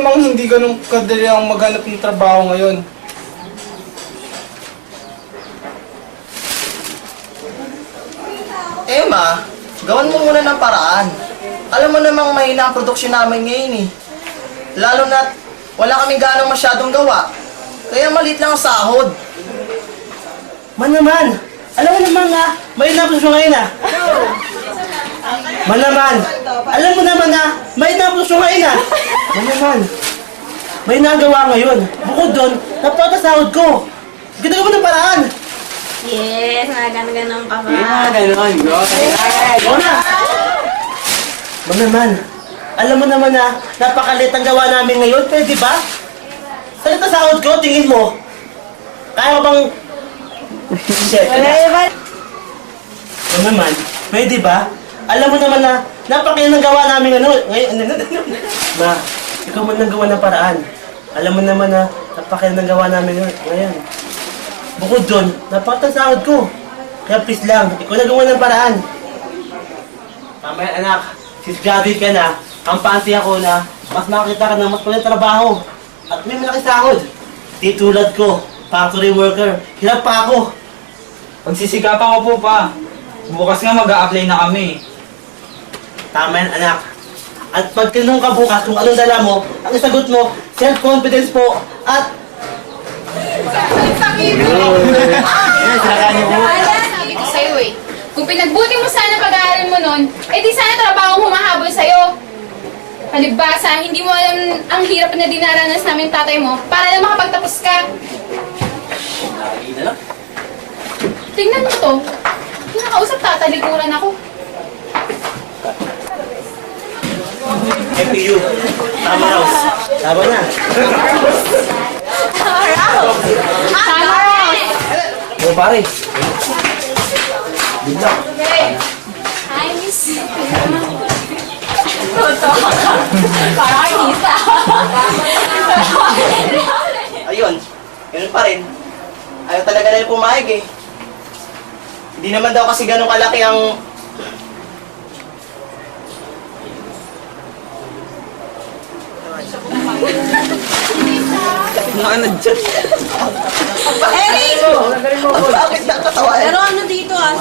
namang hindi ganun kadali ang maghanap ng trabaho ngayon. Ma, gawan mo muna ng paraan. Alam mo namang mahina ang produksyon namin ngayon eh. Lalo na't wala kaming ganong masyadong gawa. Kaya maliit lang ang sahod. Man naman, alam mo naman na may napos mo ngayon ah. Man naman, alam mo naman na may napos mo ngayon ah. Man naman, may nagawa ngayon. Bukod doon, napakasahod ko. Ganda mo ng paraan. Yes, nagano-ganon ka ba? Gano'n. Go na. Man naman, alam mo naman na napakalit ang gawa namin ngayon. Pwede ba? Saan ito sahod ko? Tingin mo. Kaya mo bang... Shit. Man naman, pwede ba? Alam mo naman na napakalit ang gawa namin ano. Ngayon, Ma, ikaw man nang gawa ng paraan. Alam mo naman na napakalit ang gawa namin ngayon. Bukod doon, napakasahod ko. Kaya please lang, ikaw na gawa ng paraan. Tama yan anak, sis-graduate ka na, kampansi ako na mas makakita ka ng mas palang trabaho. At may malaki sahod. Di tulad ko, factory worker, hirap pa ako. Pagsisikapan ko po pa. Bukas nga mag-a-apply na kami. Tama yan anak. At pag tinanong ka bukas kung anong dala mo, ang isagot mo, self-confidence po at... Sabi ko sa'yo eh. Kung pinagbuti mo sana pag-aaral mo nun, eh di sana trabaho humahabol sa'yo. Palibasa, hindi mo alam ang hirap na dinaranas namin tatay mo para lang makapagtapos ka. Tingnan mo to. Pinakausap tatalikuran ako. FPU. Tama raw. Tama na. Tama rin! O pare. Bigla. Hi, miss. Parang artista. Ayun, ganun pa rin. Ayaw talaga na yung pumayag eh. Hindi naman daw kasi ganun kalaki ang... Eric! Bakit nakatawa eh? Pero ano dito ah?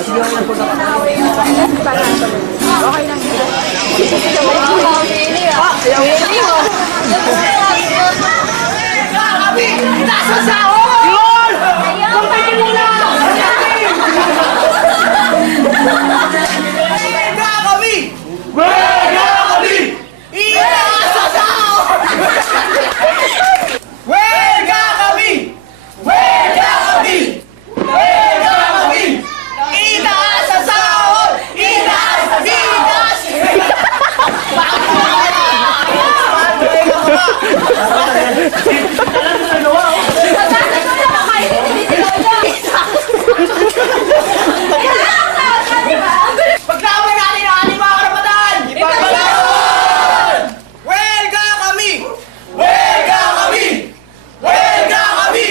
Paglaban natin ang ating mga karapatan! Ipaglaban! Welga kami! Welga kami! Welga kami!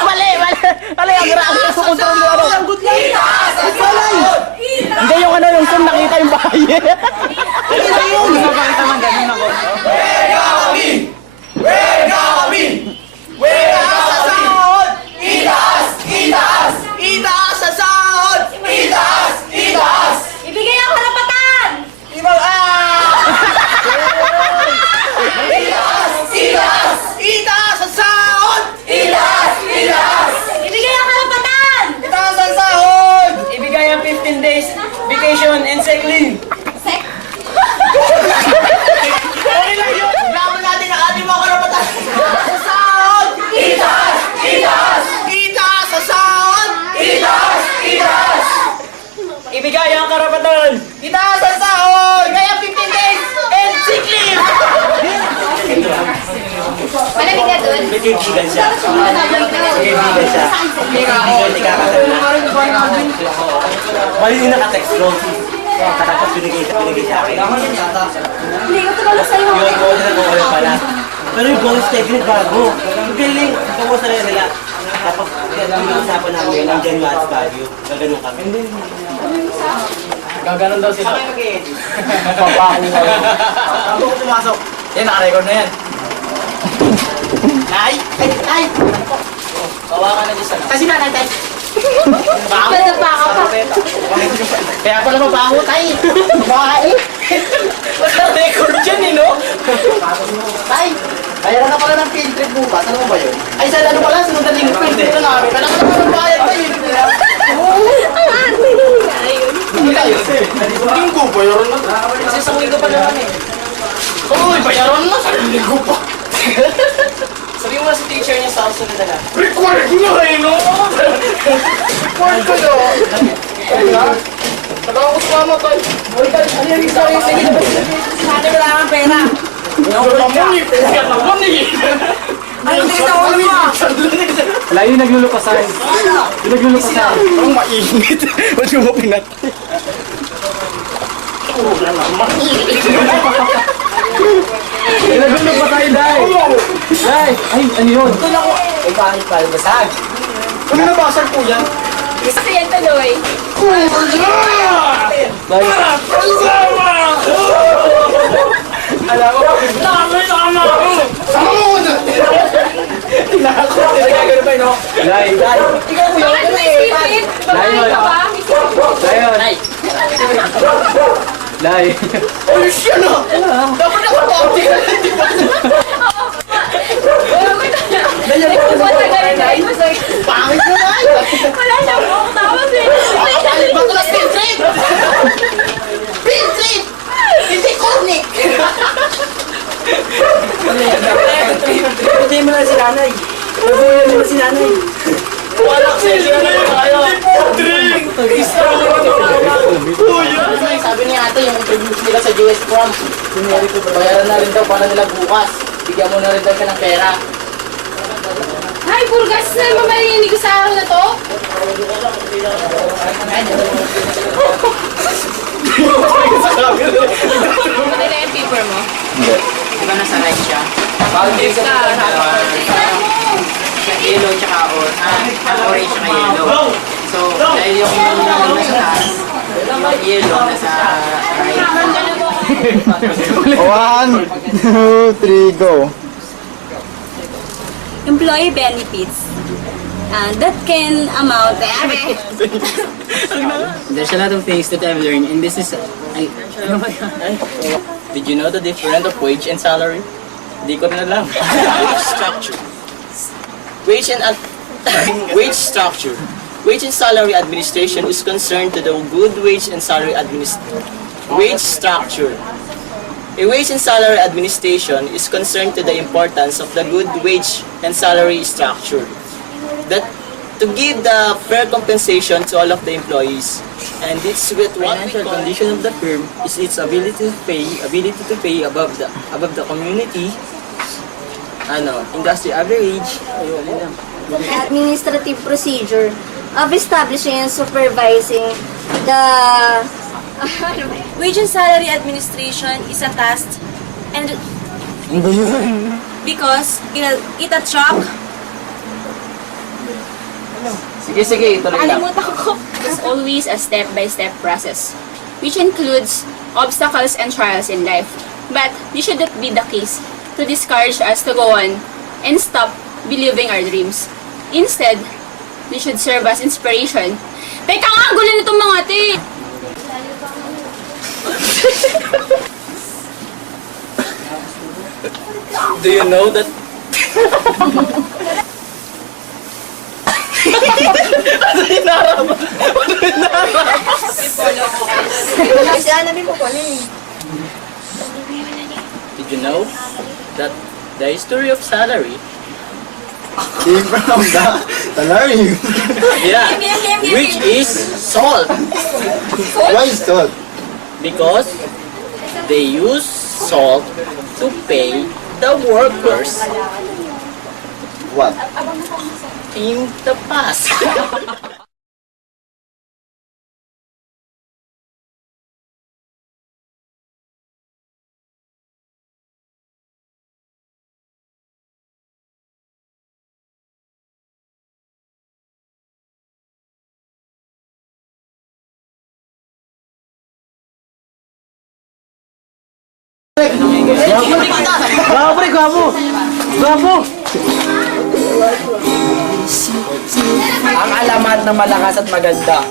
Mali! Ang grabe sa kontrol mo ano. Itaas ang sahod! Hindi yung ano, yung sun nakita yung bahay. Hindi yun! Welga kami! Welga kami! Welga sa sahod! Itaas! Itaas! Itaas sa sahod! Itaas! Itaas! Ibigay ang karapatan! Ibang Itaas! Itaas! Itaas ang sahod! Itaas! Itaas! Ibigay ang karapatan! Itaas ang sahod! Ibigay ang 15 days vacation and sick leave. Sek? Okay lang yun! Paglaban natin ang ating mga karapatan! Itaas ang sahod! Itaas! Itaas! Itaas ang sahod! Itaas! Itaas! Ibigay ang karapatan. Itaas ang sahod! Kaya 15 days and sick leave! Malamig na dun. May kaibigan siya. Kaibigan siya. Kaibigan ni kakasama. Mali yung nakatext ko. Tapos binigay sa akin. Hindi ko tumalo sa'yo. Yung call na call pala. Pero yung bonus technique bago. Ang galing. Ikaw mo sa nila. Tapos pinag-usapan namin ang Gen Maths value. Gaganon kami. Gaganon daw sila. Papako. Bago ko pumasok, Yan, naka-record na yan. Nay! Ay! Ay! Ano po? Bawa ka na dyan sa Kasi nanay tayo. Baho! Nagpapaka pa. Kaya pala mabaho tayo. Babae. Naka-record dyan eh, no? Tay! Bayaran na pala ng field trip bukas. Ano ba yun? Ay, sa ano pala? Sunod na linggo field trip na namin. Kailangan na naman bayad tayo. Ang arte niya. Hindi tayo. Linggo, bayaran na. Kasi isang linggo pa naman eh. Uy, bayaran na. Sa linggo pa. Sabi mo na sa teacher niya sa susunod na lang. Required ko na eh, no? Required ko na. Talaga ko sumama tayo. Uy, ano yung sorry? Sige na ba? Sabi wala kang pera. Ang naman eh. Kaya naman eh. Ano tingin na ulo mo? Wala yung naglulupasan. Yung naglulupasan. Ang mainit. Ba't yung mapinat? Yung naglulupasan, Day! Day! Ay, ano yun? Ay, bakit pala basag? Ano nabasag po yan? Gusto ko yan tuloy. Alam mo, sama mo na! Tinako. Ay, gagawin ba yun, no? Day! Ikaw po yun. Bakit may isipin? Babae ka ba? Day! Ay, Day! ay, siya na! Dapat nakapati ka na, di ba? Pangit na na! Wala siyang buhok tapos eh. Pangit ba ito na field trip? Field trip! Hindi cornic! Hindi mo na si nanay. Hindi mo si nanay. Wala sila na tayo! Sabi ni ate, yung interviews nila sa US Prom, bayaran na rin daw para nila bukas. Bigyan mo na rin daw siya ng pera. Ay, purgas na mamarinig ko sa araw na to. Ano na yung paper mo? Di ba nasa right siya? Boundary sa yellow tsaka orange tsaka yellow. So, dahil yung nasa taas, yung yellow nasa right. 1, 2, 3, go. Employee benefits. That can amount There's a lot of things that I've learned, and this is... Did you know the difference of wage and salary? Di ko rin alam. Wage structure. Wage and... wage structure. Wage and salary administration is concerned to the good wage and salary wage structure. A wage and salary administration is concerned to the importance of the good wage and salary structure. That to give the fair compensation to all of the employees. And it's with what we call condition of the firm is its ability to pay above the community industry average. Administrative procedure of establishing and supervising the Wage and salary administration is a task and because it attract Sige, ituloy lang. Kalimutan ko. It's always a step-by-step process, which includes obstacles and trials in life. But this should not be the case to discourage us to go on and stop believing our dreams. Instead, they should serve as inspiration. Teka nga, ang gulo nitong mga ate! Do you know that? si Ana din po pala eh. Did you know that the history of salary? Came from the salary. Yeah, which is salt. Why is that? Because they use salt to pay the workers What? in the past. Gwapo pre, gwapo! Gwapo! Ang alamat ng malakas at maganda.